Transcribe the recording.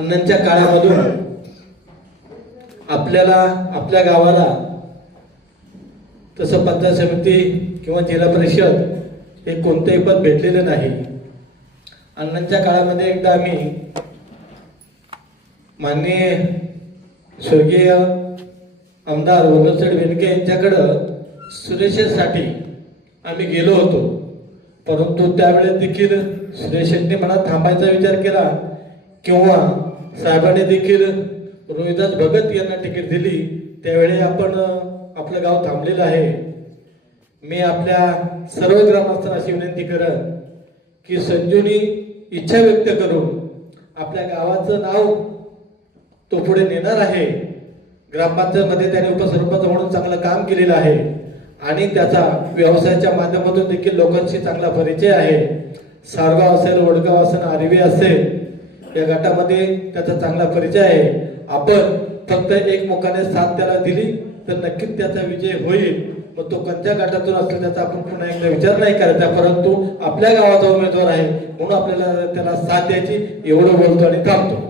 अण्णांच्या काळामधून आपल्याला आपल्या गावाला तसं पंचायत समिती किंवा जिल्हा परिषद हे कोणतेही पद भेटलेलं नाही. अण्णांच्या काळामध्ये एकदा आम्ही माननीय स्वर्गीय आमदार वल्लभचड वेणके यांच्याकडं सुरेशेसाठी आम्ही गेलो होतो. परंतु त्यावेळेस देखील सुरेशेंनी मनात थांबायचा विचार केला किंवा साहेबांनी देखील रोहिदास भगत यांना तिकीट दिली. त्यावेळी आपण आपलं गाव थांबलेलं आहे. मी आपल्या सर्व ग्रामस्थांना अशी विनंती करत की संजूनी इच्छा व्यक्त करून आपल्या गावाचं नाव तो पुढे नेणार आहे. ग्रामपंचायतमध्ये त्याने उपसरपंच म्हणून चांगलं काम केलेलं आहे. आणि त्याचा व्यवसायाच्या माध्यमातून देखील लोकांशी चांगला परिचय आहे. सारगाव असेल वडगाव असेल आरवी असेल या गटामध्ये त्याचा चांगला परिचय आहे. आपण फक्त एक मुखाने साथ त्याला दिली तर नक्कीच त्याचा विजय होईल. मग तो कोणत्या गटातून असेल त्याचा आपण पुन्हा एकदा विचार नाही करायचा परंतु आपल्या गावाचा उमेदवार आहे म्हणून आपल्याला त्याला साथ द्यायची एवढं बोलतो आणि थांबतो.